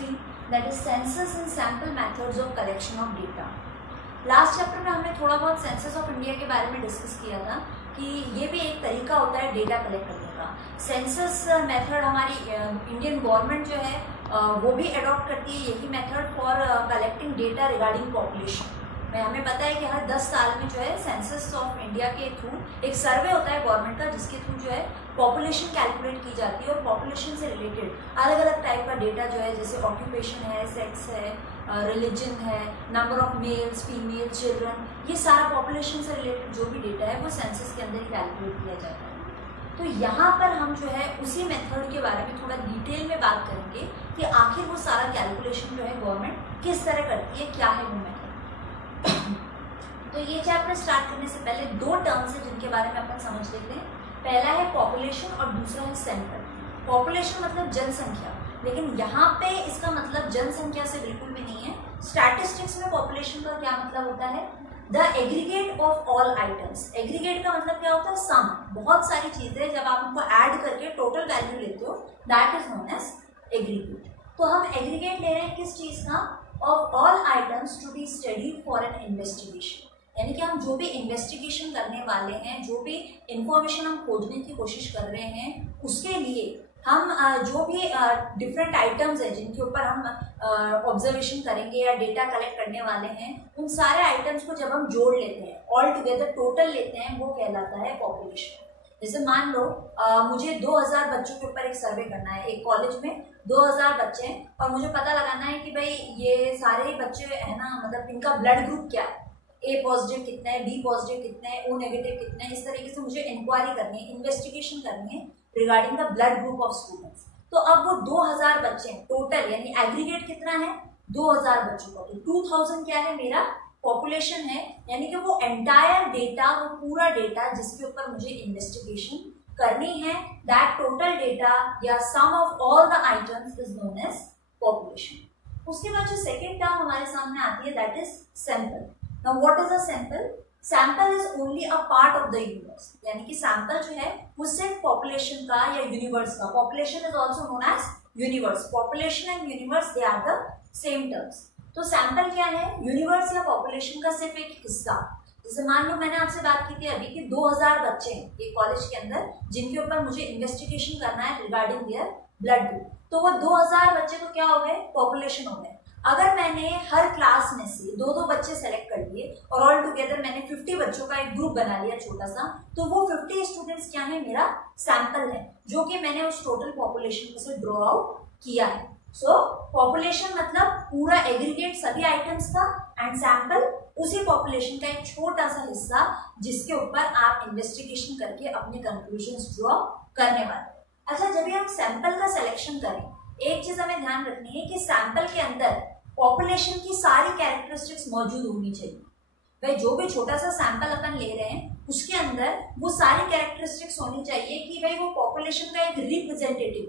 3, that is census and sample methods of collection of data. Last chapter में हमने थोड़ा बहुत सेंसस ऑफ इंडिया के बारे में डिस्कस किया था कि ये भी एक तरीका होता है डेटा कलेक्ट करने का। सेंसस मेथड हमारी इंडियन गवर्नमेंट जो है वो भी अडॉप्ट करती है यही method for collecting data regarding population. हमें पता है कि हर 10 साल में जो है सेंसस ऑफ इंडिया के थ्रू एक सर्वे होता है गवर्नमेंट का, जिसके थ्रू जो है पॉपुलेशन कैलकुलेट की जाती है और पॉपुलेशन से रिलेटेड अलग अलग टाइप का डेटा जो है, जैसे ऑक्यूपेशन है, सेक्स है, रिलीजन है, number of males, female, children, ये सारा पॉपुलेशन से रिलेटेड जो भी डेटा है वो सेंसस के अंदर ही कैलकुलेट किया जाता है। तो यहाँ पर हम जो है उसी मेथड के बारे में थोड़ा डिटेल में बात करेंगे कि आखिर वो सारा कैलकुलेशन जो है गवर्नमेंट किस तरह करती है, क्या है वो मेथड। तो ये चैप्टर स्टार्ट करने से पहले 2 टर्म्स हैं जिनके बारे में अपन समझ लेते हैं। पहला है पॉपुलेशन और दूसरा है सैंपल। पॉपुलेशन मतलब जनसंख्या, लेकिन यहाँ पे इसका मतलब जनसंख्या से बिल्कुल भी नहीं है। स्टैटिस्टिक्स में पॉपुलेशन का क्या मतलब होता है? The aggregate of all items. Aggregate का मतलब क्या होता है? सम, बहुत सारी चीजें जब आप उनको ऐड करके टोटल वैल्यू लेते हो, that is known as aggregate. तो हम एग्रीगेट ले रहे हैं किस चीज का? Of all items to be studied for an investigation. यानी कि हम जो भी इन्वेस्टिगेशन करने वाले हैं, जो भी इंफॉर्मेशन हम खोजने की कोशिश कर रहे हैं, उसके लिए हम जो भी डिफरेंट आइटम्स हैं जिनके ऊपर हम ऑब्जर्वेशन करेंगे या डेटा कलेक्ट करने वाले हैं, उन सारे आइटम्स को जब हम जोड़ लेते हैं, ऑल टुगेदर टोटल लेते हैं, वो कहलाता है पॉपुलेशन। जैसे मान लो मुझे 2000 बच्चों के ऊपर एक सर्वे करना है। एक कॉलेज में 2000 बच्चे हैं और मुझे पता लगाना है कि भाई ये सारे बच्चे है ना, मतलब इनका ब्लड ग्रुप क्या है, ए पॉजिटिव कितना है, बी पॉजिटिव कितना है, ओ नेगेटिव कितना है। इस तरीके से मुझे इंक्वायरी करनी है, इन्वेस्टिगेशन करनी है regarding the blood group of students. तो अब वो 2000 बच्चे हैं टोटल, यानी एग्रीगेट कितना है? 2000 बच्चों का। तो 2000 क्या है? मेरा पॉपुलेशन है, यानी कि वो एंटायर डेटा, वो पूरा डेटा जिसके ऊपर मुझे इन्वेस्टिगेशन करनी है, दैट टोटल डेटा या sum of all the items is known as population. उसके बाद जो सेकेंड टर्म हमारे सामने आती है, that is sample. Now what is a sample? Sample is only a part of the universe. यानी कि सैंपल जो है वो सिर्फ पॉपुलेशन का या यूनिवर्स का। Population is also known as universe. Population and universe they are the same terms. तो सैंपल क्या है? यूनिवर्स या पॉपुलेशन का सिर्फ एक हिस्सा। जैसे मान लो मैंने आपसे बात की थी अभी कि 2000 बच्चे हैं एक कॉलेज के अंदर जिनके ऊपर मुझे इन्वेस्टिगेशन करना है रिगार्डिंग देयर ब्लड ग्रुप। तो वो 2000 बच्चे तो क्या हो गए? पॉपुलेशन हो गए। अगर मैंने हर क्लास में से 2-2 बच्चे सेलेक्ट कर लिए और ऑल टुगेदर मैंने 50 बच्चों का एक ग्रुप बना लिया छोटा सा, तो वो 50 स्टूडेंट्स क्या है? मेरा सैंपल है, जो कि मैंने उस टोटल पॉपुलेशन से ड्रॉ आउट किया है। सो पॉपुलेशन मतलब पूरा एग्रीगेट सभी आइटम्स का, एंड सैंपल उसी पॉपुलेशन का एक छोटा सा हिस्सा जिसके ऊपर आप इन्वेस्टिगेशन करके अपने कंक्लूजन्स ड्रॉ करने वाले। अच्छा, जब भी हम सैंपल का सिलेक्शन करें, एक चीज हमें ध्यान रखनी है कि सैंपल के अंदर पॉपुलेशन की सारी कैरेक्टरिस्टिक्स मौजूद होनी चाहिए। भाई जो भी छोटा सा सैंपल अपन ले रहे हैं उसके अंदर वो सारी कैरेक्टरिस्टिक्स होनी चाहिए कि भाई वो पॉपुलेशन का एक रिप्रेजेंटेटिव,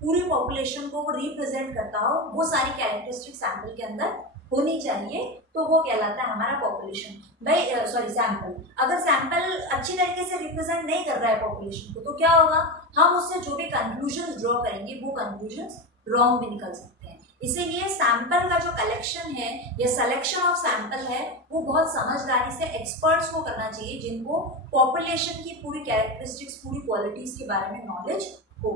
पूरी पॉपुलेशन को वो रिप्रेजेंट करता हो, वो सारी कैरेक्टरिस्टिक्स सैंपल के अंदर होनी चाहिए। तो वो कहलाता है हमारा पॉपुलेशन। भाई सैंपल। अगर सैंपल अच्छी तरीके से रिप्रेजेंट नहीं कर रहा है पॉपुलेशन को, तो क्या होगा? हम उससे जो भी कंक्लूजन ड्रॉ करेंगे वो कंक्लूजन रॉन्ग भी निकल सकते हैं। इसीलिए सैंपल का जो कलेक्शन है या सिलेक्शन ऑफ सैंपल है वो बहुत समझदारी से एक्सपर्ट्स को करना चाहिए, जिनको पॉपुलेशन की पूरी कैरेक्टरिस्टिक्स, पूरी क्वालिटीज के बारे में नॉलेज हो।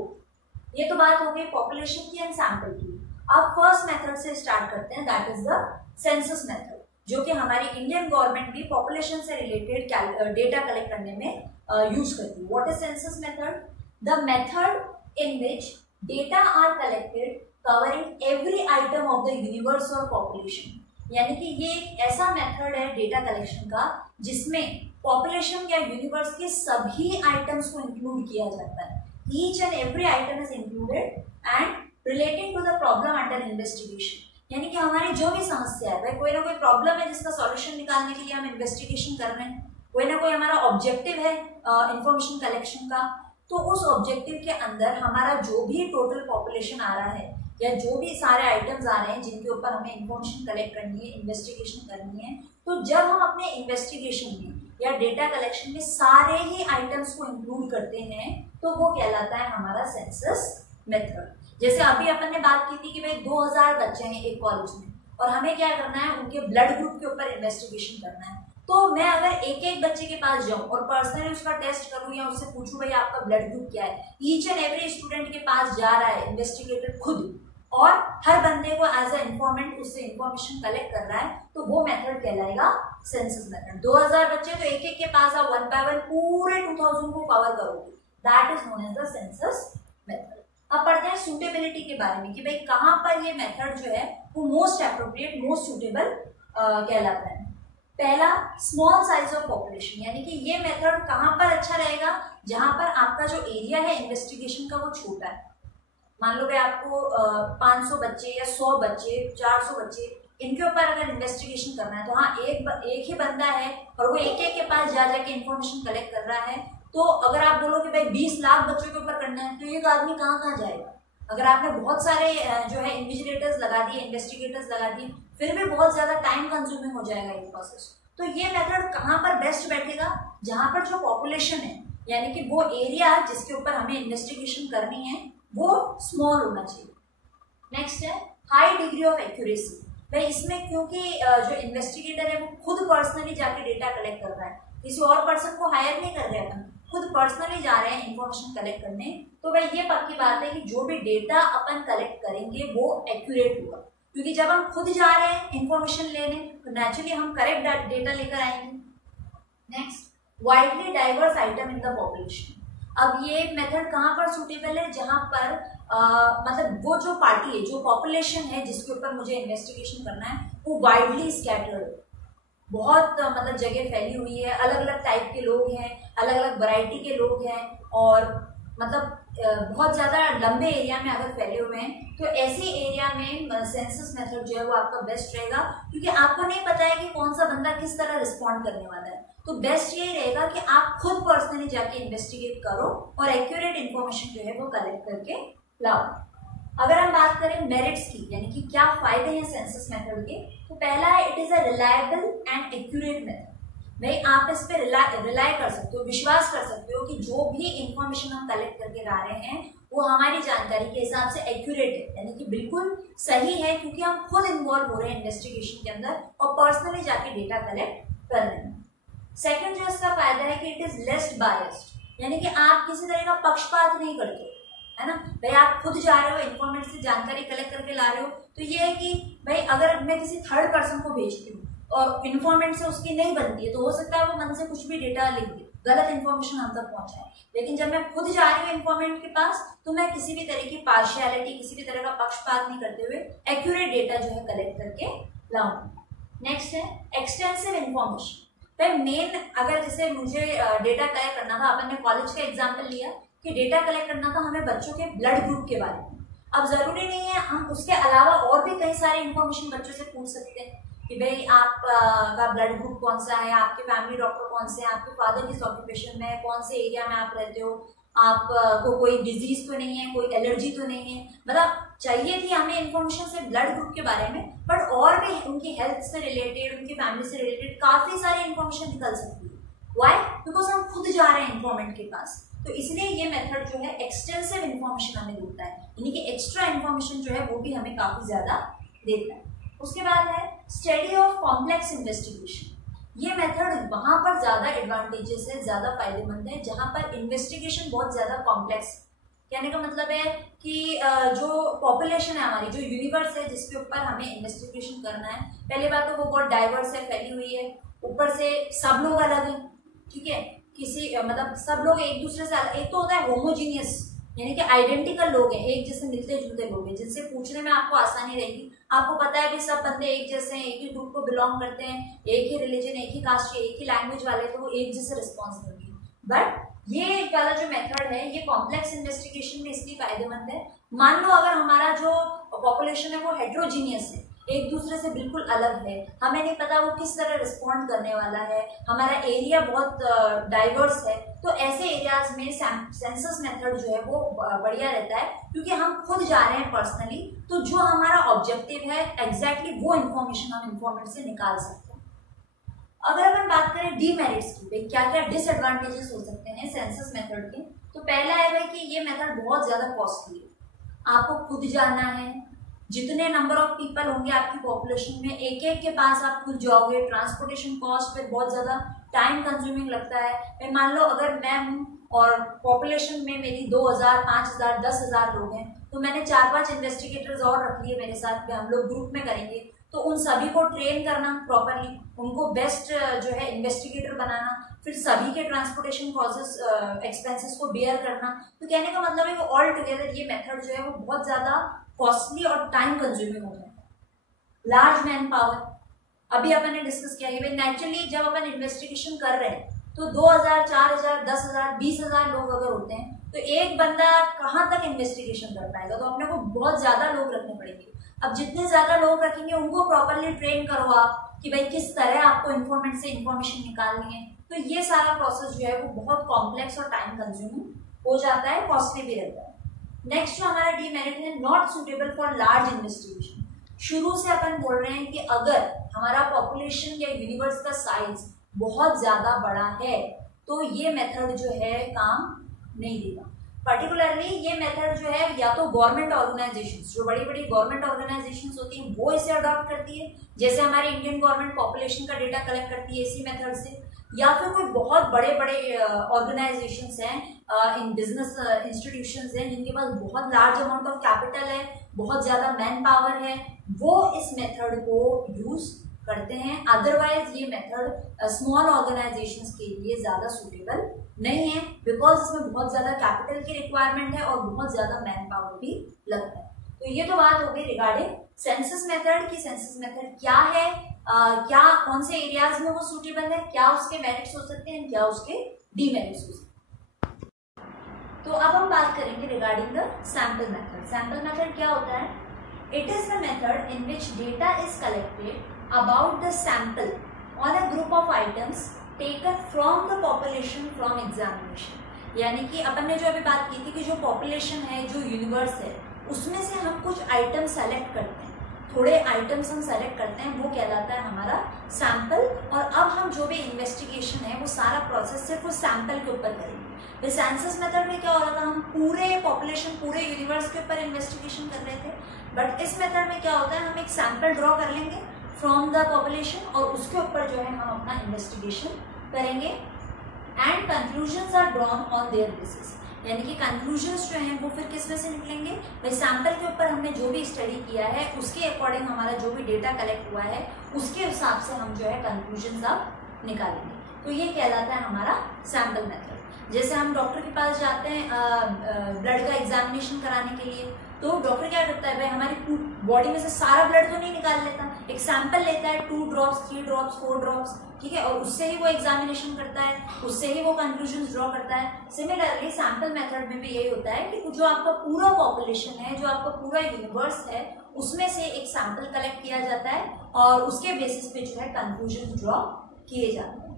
ये तो बात हो गई पॉपुलेशन की एंड सैंपल की। अब फर्स्ट मेथड से स्टार्ट करते हैं, that is the census method, जो कि हमारी इंडियन गवर्नमेंट भी पॉपुलेशन से रिलेटेड डेटा कलेक्ट करने में यूज करती है। What is census method? The method in which data are collected covering every item of the universe और पॉपुलेशन। यानी कि ये एक ऐसा मेथड है डेटा कलेक्शन का जिसमें पॉपुलेशन या यूनिवर्स के सभी आइटम्स को इंक्लूड किया जाता है। Each and every item is included and related to the problem under investigation. यानी कि हमारी जो भी समस्या है, भाई कोई ना कोई प्रॉब्लम है जिसका सॉल्यूशन निकालने के लिए हम इन्वेस्टिगेशन कर रहे हैं, कोई ना कोई हमारा ऑब्जेक्टिव है इंफॉर्मेशन कलेक्शन का, तो उस ऑब्जेक्टिव के अंदर हमारा जो भी टोटल पॉपुलेशन आ रहा है या जो भी सारे आइटम्स आ रहे हैं जिनके ऊपर हमें इंफॉर्मेशन कलेक्ट करनी है, इन्वेस्टिगेशन करनी है, तो जब हम अपने इन्वेस्टिगेशन में या डेटा कलेक्शन में सारे ही आइटम्स को इंक्लूड करते हैं तो वो कहलाता है हमारा सेंसस मेथड। जैसे अभी अपन ने बात की थी कि भाई 2000 बच्चे हैं एक कॉलेज में और हमें क्या करना है, उनके ब्लड ग्रुप के ऊपर इन्वेस्टिगेशन करना है। तो मैं अगर एक एक बच्चे के पास जाऊं और पर्सनली उसका टेस्ट करूं या उससे पूछूं भाई आपका ब्लड ग्रुप क्या है, ईच एंड एवरी स्टूडेंट के पास जा रहा है इन्वेस्टिगेटर खुद और हर बंदे को एज अ इन्फॉर्मेंट उससे इन्फॉर्मेशन कलेक्ट कर रहा है, तो वो मेथड कहलाएगा सेंसस मेथड। 2000 बच्चे तो एक एक के पास आप वन बाय वन पूरे 2000 को कवर करोगे, that is known as the census method. अब पढ़ते हैं सूटेबिलिटी के बारे में कि भाई कहाँ पर ये मेथड जो है वो मोस्ट एप्रोप्रिएट, मोस्ट सूटेबल कहलाता है। पहला, स्मॉल साइज ऑफ पॉपुलेशन, यानी कि ये मेथड कहाँ पर अच्छा रहेगा, जहां पर आपका जो एरिया है इन्वेस्टिगेशन का वो छोटा है। मान लो भाई आपको 500 बच्चे या 100 बच्चे, 400 बच्चे, इनके ऊपर अगर इन्वेस्टिगेशन करना है तो हाँ एक ही बंदा है और वो एक एक के पास जा जाके इन्फॉर्मेशन कलेक्ट कर रहा है। तो अगर आप बोलो कि भाई 20 लाख बच्चों के ऊपर करना है तो एक आदमी कहाँ कहाँ जाएगा। अगर आपने बहुत सारे जो है इन्विजिलेटर्स लगा दिए, इन्वेस्टिगेटर्स लगा दिए, फिर भी बहुत ज्यादा टाइम कंज्यूमिंग हो जाएगा ये प्रोसेस। तो ये मेथड कहाँ पर बेस्ट बैठेगा, जहां पर जो पॉपुलेशन है यानी कि वो एरिया जिसके ऊपर हमें इन्वेस्टिगेशन करनी है वो स्मॉल होना चाहिए। नेक्स्ट है हाई डिग्री ऑफ एक्यूरेसी। भाई इसमें क्योंकि जो इन्वेस्टिगेटर है वो खुद पर्सनली जाके डेटा कलेक्ट कर रहा है, किसी और पर्सन को हायर नहीं कर रहे हैं, अपन खुद पर्सनली जा रहे हैं इन्फॉर्मेशन कलेक्ट करने, तो भाई ये पक्की बात है कि जो भी डेटा अपन कलेक्ट करेंगे वो एक्यूरेट होगा, क्योंकि जब हम खुद जा रहे हैं इन्फॉर्मेशन लेने तो नेचुरली हम करेक्ट डेटा लेकर आएंगे। Next, widely diverse item in the population. अब ये मेथड कहाँ पर सूटेबल है, जहां पर मतलब वो जो पार्टी है, जो पॉपुलेशन है जिसके ऊपर मुझे इन्वेस्टिगेशन करना है वो वाइडली स्कैटर्ड, बहुत मतलब जगह फैली हुई है, अलग अलग टाइप के लोग हैं, अलग अलग वैरायटी के लोग हैं और मतलब बहुत ज्यादा लंबे एरिया में अगर फैले हुए हैं, तो ऐसे एरिया में सेंसस मेथड जो है वो आपका बेस्ट रहेगा, क्योंकि आपको नहीं पता है कि कौन सा बंदा किस तरह रिस्पॉन्ड करने वाला है। तो बेस्ट ये रहेगा कि आप खुद पर्सनली जाके इन्वेस्टिगेट करो और एक्यूरेट इन्फॉर्मेशन जो है वो कलेक्ट करके लाओ। अगर हम बात करें मेरिट्स की, यानी कि क्या फायदे हैं सेंसस मेथड के, तो पहला है it is a reliable and accurate method. भाई आप इस पे रिलाई कर सकते हो, विश्वास कर सकते हो कि जो भी इंफॉर्मेशन हम कलेक्ट करके ला रहे हैं वो हमारी जानकारी के हिसाब से एक्यूरेट है, यानी कि बिल्कुल सही है, क्योंकि हम खुद इन्वॉल्व हो रहे हैं इन्वेस्टिगेशन के अंदर और पर्सनली जाके डेटा कलेक्ट कर रहे हैं। सेकंड जो इसका फायदा है कि इट इज लेस बायस्ड, यानी कि आप किसी तरह का पक्षपात नहीं करते, है ना। भाई आप खुद जा रहे हो इन्फॉर्मेट से जानकारी कलेक्ट करके ला रहे हो, तो ये है कि भाई अगर मैं किसी थर्ड पर्सन को भेजती हूँ और इन्फॉर्मेंट से उसकी नहीं बनती है, तो हो सकता है वो मन से कुछ भी डेटा लिख दे, गलत इन्फॉर्मेशन हम तक पहुंचाए। लेकिन जब मैं खुद जा रही हूँ इन्फॉर्मेंट के पास, तो मैं किसी भी तरह की पार्शियलिटी, किसी भी तरह का पक्षपात नहीं करते हुए एक्यूरेट डेटा जो है कलेक्ट करके लाऊंगी। नेक्स्ट है एक्सटेंसिव इन्फॉर्मेशन। भाई मेन अगर जैसे मुझे डेटा कलेक्ट करना था, अपन ने कॉलेज का एग्जाम्पल लिया कि डेटा कलेक्ट करना था हमें बच्चों के ब्लड ग्रुप के बारे में। अब जरूरी नहीं है, हम उसके अलावा और भी कई सारे इन्फॉर्मेशन बच्चों से पूछ सकते हैं कि भाई आपका ब्लड ग्रुप कौन सा है, आपके फैमिली डॉक्टर कौन से हैं, आपके फादर किस ऑक्यूपेशन में है, कौन से एरिया में आप रहते हो, आपको कोई डिजीज तो नहीं है, कोई एलर्जी तो नहीं है। मतलब चाहिए थी हमें इन्फॉर्मेशन से ब्लड ग्रुप के बारे में, बट और भी उनकी हेल्थ से रिलेटेड, उनकी फैमिली से रिलेटेड काफी सारी इन्फॉर्मेशन निकल सकती है। वाई? बिकॉज हम खुद जा रहे हैं इन्फॉर्मेंट के पास। तो इसलिए ये मेथड जो है एक्सटेंसिव इन्फॉर्मेशन हमें देता है, यानी कि एक्स्ट्रा इन्फॉर्मेशन जो है वो भी हमें काफी ज्यादा देता है। उसके बाद है स्टडी ऑफ कॉम्प्लेक्स इन्वेस्टिगेशन। ये मेथड वहां पर ज्यादा एडवांटेजेस है, ज्यादा फायदेमंद है, जहां पर इन्वेस्टिगेशन बहुत ज्यादा कॉम्प्लेक्स। कहने का मतलब है कि जो पॉपुलेशन है हमारी, जो यूनिवर्स है जिसके ऊपर हमें इन्वेस्टिगेशन करना है, पहले बात तो वो बहुत डाइवर्स है, फैली हुई है, ऊपर से सब लोग अलग हैं, ठीक है, किसी मतलब सब लोग एक दूसरे से अलग। एक तो होता है होमोजीनियस, यानी कि आइडेंटिकल लोग हैं, एक जैसे मिलते जुलते लोग हैं, जिनसे पूछने में आपको आसानी रहेगी। आपको पता है भी सब बंदे एक जैसे हैं, एक ही ग्रुप को बिलोंग करते हैं, एक ही रिलीजन, एक ही कास्ट के, एक ही लैंग्वेज वाले, तो वो एक जैसे रिस्पॉन्स देंगे। बट ये वाला जो मेथड है ये कॉम्प्लेक्स इन्वेस्टिगेशन में इसलिए फायदेमंद है। मान लो अगर हमारा जो पॉपुलेशन है वो हेट्रोजीनियस है, एक दूसरे से बिल्कुल अलग है, हमें नहीं पता वो किस तरह रिस्पॉन्ड करने वाला है, हमारा एरिया बहुत डाइवर्स है, तो ऐसे एरियाज में सेंसस मेथड जो है वो बढ़िया रहता है, क्योंकि हम खुद जा रहे हैं पर्सनली, तो जो हमारा ऑब्जेक्टिव है एग्जैक्टली वो इन्फॉर्मेशन हम इन्फॉर्मेट से निकाल सकते हैं। अगर अपन बात करें डीमेरिट्स की, भाई क्या क्या डिसएडवांटेजेस हो सकते हैं सेंसस मेथड के, तो पहला है भाई कि ये मेथड बहुत ज्यादा कॉस्टली है। आपको खुद जाना है, जितने नंबर ऑफ पीपल होंगे आपकी पॉपुलेशन में एक एक के पास आप खुद जाओगे, ट्रांसपोर्टेशन कॉस्ट फिर बहुत ज्यादा टाइम कंज्यूमिंग लगता है। मैं मान लो अगर मैं हूँ और पॉपुलेशन में मेरी 2000, 5000, 10,000 लोग हैं, तो मैंने 4-5 इन्वेस्टिगेटर्स और रख लिए मेरे साथ, हम लोग ग्रुप में करेंगे, तो उन सभी को ट्रेन करना प्रॉपरली, उनको बेस्ट जो है इन्वेस्टिगेटर बनाना, फिर सभी के ट्रांसपोर्टेशन कॉजेस एक्सपेंसेस को बेयर करना। तो कहने का मतलब है कि ऑल टुगेदर ये मेथड जो है वो बहुत ज्यादा कॉस्टली और टाइम कंज्यूमिंग हो जाता है। लार्ज मैन पावर, अभी अपन ने डिस्कस किया कि नेचुरली जब अपन इन्वेस्टिगेशन कर रहे हैं तो 2000, 4000, 10,000, 20,000 लोग अगर होते हैं तो एक बंदा कहाँ तक इन्वेस्टिगेशन कर पाएगा, तो अपने को बहुत ज्यादा लोग रखने पड़ेंगे। अब जितने ज्यादा लोग रखेंगे उनको प्रॉपरली ट्रेन करो आप कि भाई किस तरह आपको इन्फॉर्मेंट से इन्फॉर्मेशन निकालनी है, तो ये सारा प्रोसेस जो है वो बहुत कॉम्प्लेक्स और टाइम कंज्यूमिंग हो जाता है, कॉस्टली भी रहता है। नेक्स्ट जो हमारा डीमेरिट है, not suitable for large investigation. शुरू से अपन बोल रहे हैं कि अगर हमारा पॉपुलेशन या यूनिवर्स का साइज बहुत ज्यादा बड़ा है तो ये मेथड जो है काम नहीं देगा। पर्टिकुलरली ये मेथड जो है या तो गवर्नमेंट ऑर्गेनाइजेशंस, जो बड़ी बड़ी गवर्नमेंट ऑर्गेनाइजेशंस होती हैं वो इसे अडॉप्ट करती है, जैसे हमारी इंडियन गवर्नमेंट पॉपुलेशन का डेटा कलेक्ट करती है इसी मेथड से, या फिर कोई बहुत बड़े बड़े ऑर्गेनाइजेशंस हैं, इन बिजनेस इंस्टीट्यूशंस हैं जिनके पास बहुत लार्ज अमाउंट ऑफ कैपिटल है, बहुत ज्यादा मैन पावर है, वो इस मेथड को यूज करते हैं। अदरवाइज ये मेथड स्मॉल ऑर्गेनाइजेशंस के लिए ज्यादा सूटेबल नहीं है, बिकॉज इसमें बहुत ज्यादा कैपिटल की रिक्वायरमेंट है और बहुत ज्यादा मैन पावर भी लगता है। तो ये तो बात हो गई रिगार्डिंग सेंसस मेथड की सेंसस मेथड क्या है, क्या कौन से एरियाज में वो सूटेबल है, क्या उसके मेरिट्स हो सकते हैं, क्या उसके डीमेरिट्स हो सकते हैं। तो अब हम बात करेंगे regarding the sample method. Sample method क्या होता है? It is the method in which data is collected about the sample on a group of items taken from the population from examination। यानी कि अपन ने जो अभी बात की थी कि जो पॉपुलेशन है, जो यूनिवर्स है, उसमें से हम कुछ आइटम सेलेक्ट करते हैं, थोड़े आइटम्स हम सेलेक्ट करते हैं, वो कहलाता है हमारा सैंपल। और अब हम जो भी इन्वेस्टिगेशन है वो सारा प्रोसेस सिर्फ उस सैंपल के ऊपर करेंगे। सेंसस मेथड में क्या हो रहा था, हम पूरे पॉपुलेशन, पूरे यूनिवर्स के ऊपर इन्वेस्टिगेशन कर रहे थे, बट इस मेथड में क्या होता है, हम एक सैंपल ड्रॉ कर लेंगे फ्रॉम द पॉपुलेशन और उसके ऊपर जो है हम अपना इन्वेस्टिगेशन करेंगे and conclusions are drawn on their basis. यानी कि कंक्लूजन्स जो हैं वो फिर किस में से निकलेंगे, भाई सैंपल के ऊपर हमने जो भी स्टडी किया है उसके अकॉर्डिंग हमारा जो भी डेटा कलेक्ट हुआ है उसके हिसाब से हम जो है कंक्लूजन्स अब निकालेंगे। तो ये कहलाता है हमारा सैंपल मेथड। जैसे हम डॉक्टर के पास जाते हैं ब्लड का एग्जामिनेशन कराने के लिए, तो डॉक्टर क्या करता है, भाई हमारी बॉडी में से सारा ब्लड तो नहीं निकाल लेता, एक सैंपल लेता है, 2 ड्रॉप्स, 3 ड्रॉप्स, 4 ड्रॉप्स, ठीक है, और उससे ही वो एग्जामिनेशन करता है, उससे ही वो कंक्लूजन्स ड्रॉ करता है। सिमिलरली सैंपल मेथड में भी यही होता है कि जो आपका पूरा पॉपुलेशन है, जो आपका पूरा यूनिवर्स है, उसमें से एक सैंपल कलेक्ट किया जाता है और उसके बेसिस पे जो है कंक्लूजन ड्रॉ किए जाते हैं।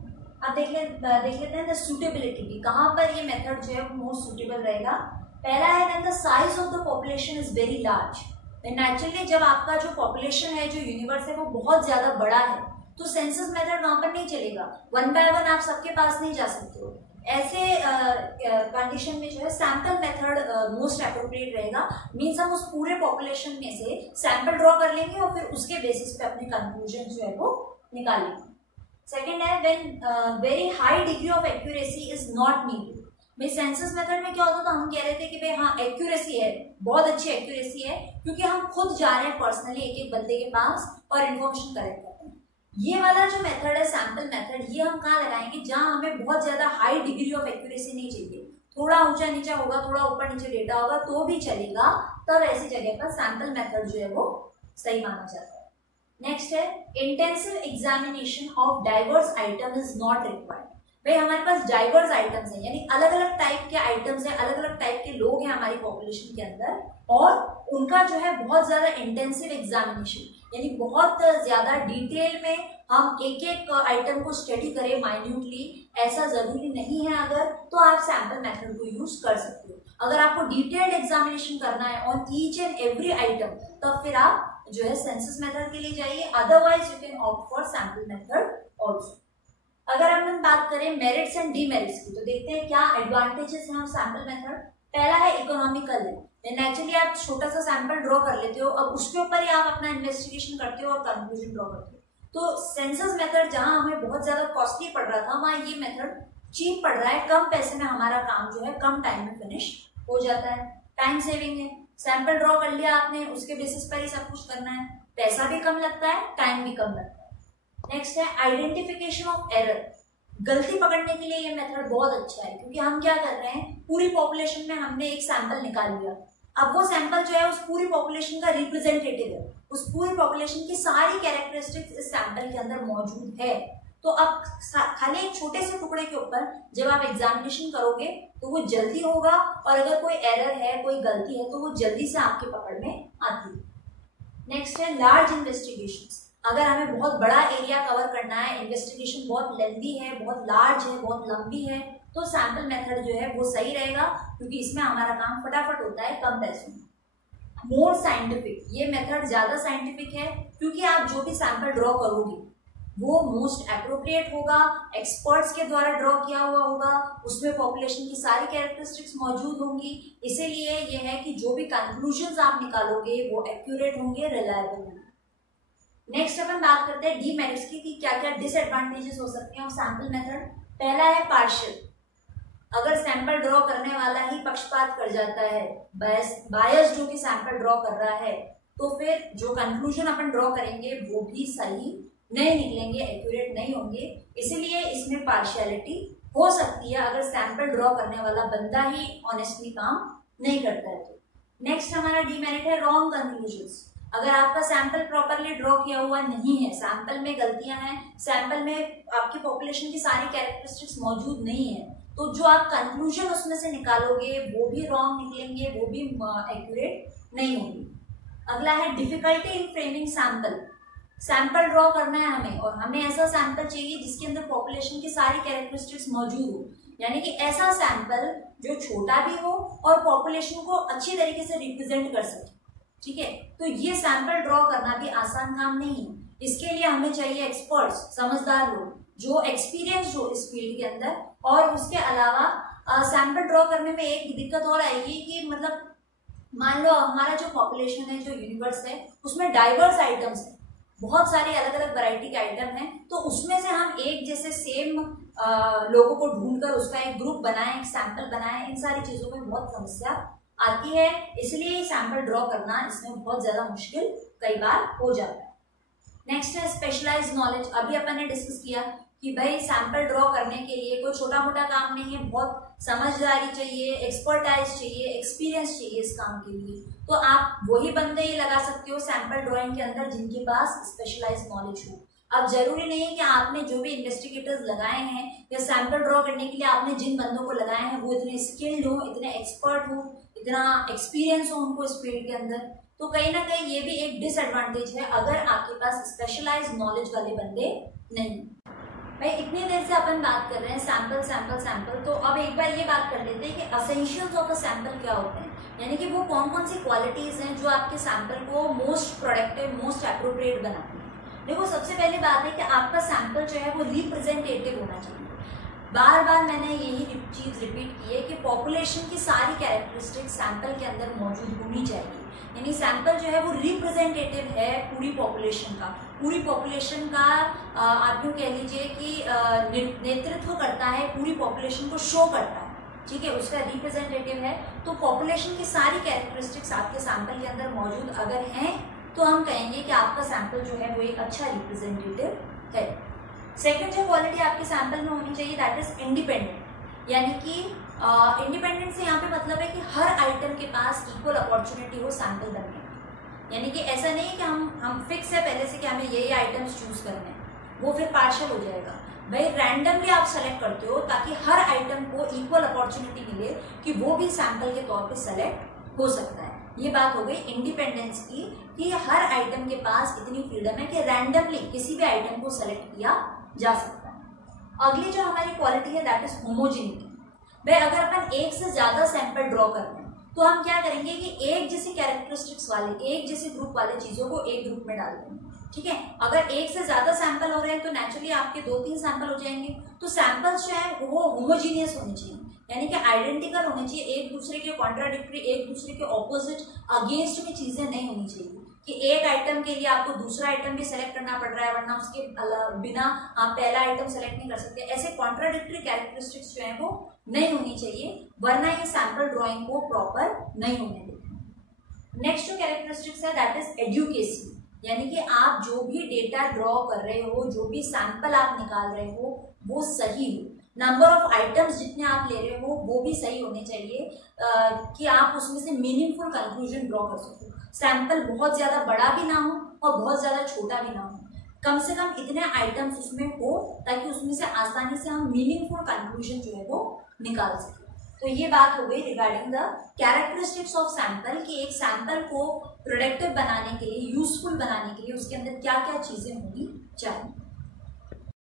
अब देख लेते हैं द सूटेबिलिटी भी, कहाँ पर ये मेथड जो है मोस्ट सूटेबल रहेगा। पहला है when the size of the population is very large. Naturally जब आपका जो पॉपुलेशन है, जो यूनिवर्स है, वो बहुत ज्यादा बड़ा है तो सेंसस मेथड वहां पर नहीं चलेगा, 1 बाय 1 आप सबके पास नहीं जा सकते हो। ऐसे कंडीशन में जो है सैंपल मेथड मोस्ट एप्रोप्रिएट रहेगा। मीन्स हम उस पूरे पॉपुलेशन में से सैंपल ड्रॉ कर लेंगे और फिर उसके बेसिस पे अपने कंक्लूजन जो है वो निकालेंगे। सेकेंड है when very high degree of accuracy is not needed. भाई सेंसस मेथड में क्या होता था, हम कह रहे थे कि भाई हाँ एक्यूरेसी है, बहुत अच्छी एक्यूरेसी है, क्योंकि हम खुद जा रहे हैं पर्सनली एक एक बंदे के पास और इन्फॉर्मेशन कलेक्ट करते हैं। ये वाला जो मेथड है सैंपल मेथड, ये हम कहाँ लगाएंगे, जहां हमें बहुत ज्यादा हाई डिग्री ऑफ एक्यूरेसी नहीं चाहिए, थोड़ा ऊंचा नीचा होगा, थोड़ा ऊपर नीचे डेटा होगा तो भी चलेगा, तब ऐसी जगह पर सैंपल मेथड जो है वो सही माना जाता है। नेक्स्ट है intensive examination of diverse item is not required. भाई हमारे पास डाइवर्स आइटम्स हैं, यानी अलग अलग टाइप के आइटम्स हैं, अलग अलग टाइप के लोग हैं हमारी पॉपुलेशन के अंदर, और उनका जो है बहुत ज्यादा इंटेंसिव एग्जामिनेशन, यानी बहुत ज्यादा डिटेल में हम एक एक आइटम को स्टडी करें माइन्यूटली, ऐसा जरूरी नहीं है। अगर तो आप सैंपल मेथड को यूज कर सकते हो। अगर आपको डिटेल्ड एग्जामिनेशन करना है on each and every item, तब फिर आप जो है सेंसस मेथड के लिए जाइए, otherwise you can opt for sample method also. अगर हम बात करें मेरिट्स एंड डीमेरिट्स की, तो देखते हैं क्या एडवांटेजेस हैं ऑफ सैंपल मेथड। पहला है इकोनॉमिकल है, नेचुरली आप छोटा सा सैंपल ड्रॉ कर लेते हो, अब उसके ऊपर ही आप अपना इन्वेस्टिगेशन करते हो और कंक्लूजन ड्रॉ करते हो। तो सेंसस मेथड जहां हमें बहुत ज्यादा कॉस्टली पड़ रहा था, वहां ये मेथड चीप पड़ रहा है, कम पैसे में हमारा काम जो है कम टाइम में फिनिश हो जाता है, टाइम सेविंग है। सैंपल ड्रॉ कर लिया आपने, उसके बेसिस पर ही सब कुछ करना है, पैसा भी कम लगता है, टाइम भी कम लगता है। नेक्स्ट है आइडेंटिफिकेशन ऑफ एरर, गलती पकड़ने के लिए ये मेथड बहुत अच्छा है, क्योंकि हम क्या कर रहे हैं, पूरी पॉपुलेशन में हमने एक सैंपल निकाल लिया, अब वो सैंपल जो है उस पूरी पॉपुलेशन का रिप्रेजेंटेटिव है, उस पूरी पॉपुलेशन की सारी कैरेक्टरिस्टिक्स इस सैंपल के अंदर मौजूद है। तो अब खाली एक छोटे से टुकड़े के ऊपर जब आप एग्जामिनेशन करोगे तो वो जल्दी होगा, और अगर कोई एरर है, कोई गलती है, तो वो जल्दी से आपके पकड़ में आती है। नेक्स्ट है लार्ज इन्वेस्टिगेशंस, अगर हमें बहुत बड़ा एरिया कवर करना है, इन्वेस्टिगेशन बहुत लेंथी है, बहुत लार्ज है, बहुत लंबी है, तो सैंपल मेथड जो है वो सही रहेगा, क्योंकि इसमें हमारा काम फटाफट होता है कम पैसों में। मोर साइंटिफिक, ये मेथड ज्यादा साइंटिफिक है, क्योंकि आप जो भी सैंपल ड्रॉ करोगे वो मोस्ट एप्रोप्रिएट होगा, एक्सपर्ट्स के द्वारा ड्रॉ किया हुआ होगा, उसमें पॉपुलेशन की सारी कैरेक्टरिस्टिक्स मौजूद होंगी, इसीलिए ये है कि जो भी कंक्लूजन्स आप निकालोगे वो एक्यूरेट होंगे, रिलायबल होंगे। नेक्स्ट अपन बात करते हैं डीमेरिट्स की, कि क्या क्या डिसएडवांटेजेस हो सकते हैं ऑफ सैंपल मेथड। पहला है पार्शियल, अगर सैंपल ड्रॉ करने वाला ही पक्षपात कर जाता है, बायस जो कि सैंपल ड्रॉ कर रहा है, तो फिर जो कंक्लूजन अपन ड्रॉ करेंगे वो भी सही नहीं निकलेंगे, एक्यूरेट नहीं होंगे, इसीलिए इसमें पार्शियलिटी हो सकती है अगर सैंपल ड्रॉ करने वाला बंदा ही ऑनेस्टली काम नहीं करता है तो। नेक्स्ट हमारा डीमेरिट है रॉन्ग कंक्लूजन्स, अगर आपका सैंपल प्रॉपरली ड्रॉ किया हुआ नहीं है, सैंपल में गलतियां हैं, सैंपल में आपकी पॉपुलेशन की सारी कैरेक्टरिस्टिक्स मौजूद नहीं है, तो जो आप कंक्लूजन उसमें से निकालोगे वो भी रॉन्ग निकलेंगे, वो भी एक्यूरेट नहीं होंगे। अगला है difficulty in framing sample, sample draw करना है हमें, और हमें ऐसा सैंपल चाहिए जिसके अंदर पॉपुलेशन की सारी कैरेक्टरिस्टिक्स मौजूद हो, यानी कि ऐसा सैंपल जो छोटा भी हो और पॉपुलेशन को अच्छी तरीके से रिप्रेजेंट कर सके, ठीक है। तो ये सैंपल ड्रॉ करना भी आसान काम नहीं है, इसके लिए हमें चाहिए एक्सपर्ट्स, समझदार लोग जो एक्सपीरियंस हो इस फील्ड के अंदर। और उसके अलावा सैंपल ड्रॉ करने में एक दिक्कत और आएगी कि मतलब मान लो हमारा जो पॉपुलेशन है, जो यूनिवर्स है, उसमें डाइवर्स आइटम्स है, बहुत सारे अलग अलग वैरायटी के आइटम हैं, तो उसमें से हम एक जैसे सेम लोगों को ढूंढकर उसका एक ग्रुप बनाएं, एक सैंपल बनाएं, इन सारी चीजों में बहुत समस्या आती है, इसलिए सैंपल ड्रॉ करना इसमें बहुत ज्यादा मुश्किल कई बार हो जाता है। नेक्स्ट है स्पेशलाइज्ड नॉलेज, अभी अपन ने डिस्कस किया कि भाई सैंपल ड्रॉ करने के लिए कोई छोटा मोटा काम नहीं है, बहुत समझदारी चाहिए, एक्सपर्टाइज चाहिए, एक्सपीरियंस चाहिए इस काम के लिए, तो आप वही बंदे ही लगा सकते हो सैंपल ड्रॉइंग के अंदर जिनके पास स्पेशलाइज्ड नॉलेज हो। अब जरूरी नहीं है कि आपने जो भी इन्वेस्टिगेटर्स लगाए हैं या सैंपल ड्रॉ करने के लिए आपने जिन बंदों को लगाए हैं वो इतने स्किल्ड हो, इतने एक्सपर्ट हो, इतना एक्सपीरियंस हो उनको इस फील्ड के अंदर, तो कहीं ना कहीं ये भी एक डिसएडवांटेज है अगर आपके पास स्पेशलाइज्ड नॉलेज वाले बंदे नहीं। भाई इतनी देर से अपन बात कर रहे हैं सैंपल सैंपल सैंपल, तो अब एक बार ये बात कर लेते हैं कि असेंशियल्स ऑफ अ सैंपल क्या होते हैं, यानी कि वो कौन कौन सी क्वालिटीज हैं जो आपके सैंपल को मोस्ट प्रोडक्टिव, मोस्ट एप्रोप्रिएट बनाती हैं। देखो सबसे पहली बात है कि आपका सैंपल जो है वो रिप्रेजेंटेटिव होना चाहिए। बार बार मैंने यही चीज रिपीट की है कि पॉपुलेशन की सारी कैरेक्टरिस्टिक सैंपल के अंदर मौजूद होनी चाहिए, यानी सैंपल जो है वो रिप्रेजेंटेटिव है पूरी पॉपुलेशन का, पूरी पॉपुलेशन का आप यूँ कह लीजिए कि नेतृत्व करता है, पूरी पॉपुलेशन को शो करता है, ठीक है, उसका रिप्रेजेंटेटिव है। तो पॉपुलेशन की सारी कैरेक्टरिस्टिक्स आपके सैंपल के अंदर मौजूद अगर हैं तो हम कहेंगे कि आपका सैंपल जो है वो एक अच्छा रिप्रेजेंटेटिव है। सेकेंड जो क्वालिटी आपके सैंपल में होनी चाहिए दैट इज इंडिपेंडेंट, यानी कि इंडिपेंडेंट से यहाँ पे मतलब है कि हर आइटम के पास इक्वल अपॉर्चुनिटी हो सैंपल बनने की, यानी कि ऐसा नहीं है कि हम फिक्स है पहले से कि हमें ये आइटम्स चूज करने हैं, वो फिर पार्शियल हो जाएगा। भाई रैंडमली आप सेलेक्ट करते हो ताकि हर आइटम को इक्वल अपॉर्चुनिटी मिले कि वो भी सैंपल के तौर पे सेलेक्ट हो सकता है। ये बात हो गई इंडिपेंडेंस की, कि हर आइटम के पास इतनी फ्रीडम है कि रैंडमली किसी भी आइटम को सेलेक्ट किया जा सकता है। अगली जो हमारी क्वालिटी है दैट इज होमोजेनिटी। भाई अगर अपन एक से ज्यादा सैंपल ड्रॉ करते हैं तो हम क्या करेंगे कि एक जैसी कैरेक्टरिस्टिक्स वाले, एक जैसे ग्रुप वाले चीजों को एक ग्रुप में डाल देंगे, ठीक है। अगर एक से ज्यादा सैंपल हो रहे हैं तो नेचुरली आपके 2-3 सैंपल हो जाएंगे, तो सैंपल्स जो है वो होमोजीनियस होने चाहिए, यानी कि आइडेंटिकल होने चाहिए, एक दूसरे के कॉन्ट्राडिक्टरी, एक दूसरे के ऑपोजिट, अगेंस्ट में चीजें नहीं होनी चाहिए कि एक आइटम के लिए आपको दूसरा आइटम भी सेलेक्ट करना पड़ रहा है, वरना उसके बिना आप पहला आइटम सेलेक्ट नहीं कर सकते। ऐसे कॉन्ट्राडिक्टरी कैरेक्टरिस्टिक्स जो है वो नहीं होनी चाहिए, वरना ये सैंपल ड्राइंग को प्रॉपर नहीं होने देते। नेक्स्ट जो कैरेक्टरिस्टिक्स है दैट इज एडुकेसी, यानी कि आप जो भी डेटा ड्रॉ कर रहे हो, जो भी सैंपल आप निकाल रहे हो वो सही हो, नंबर ऑफ आइटम्स जितने आप ले रहे हो वो भी सही होने चाहिए कि आप उसमें से मीनिंगफुल कंक्लूजन ड्रॉ कर सको। सैंपल बहुत ज्यादा बड़ा भी ना हो और बहुत ज्यादा छोटा भी ना हो, कम से कम इतने आइटम्स उसमें हो ताकि उसमें से आसानी से हम मीनिंगफुल कंक्लूजन जो है वो निकाल सकें। तो ये बात हो गई regarding the characteristics of sample कि एक सैंपल को प्रोडक्टिव बनाने के लिए, यूजफुल बनाने के लिए उसके अंदर क्या क्या चीजें होनी चाहिए।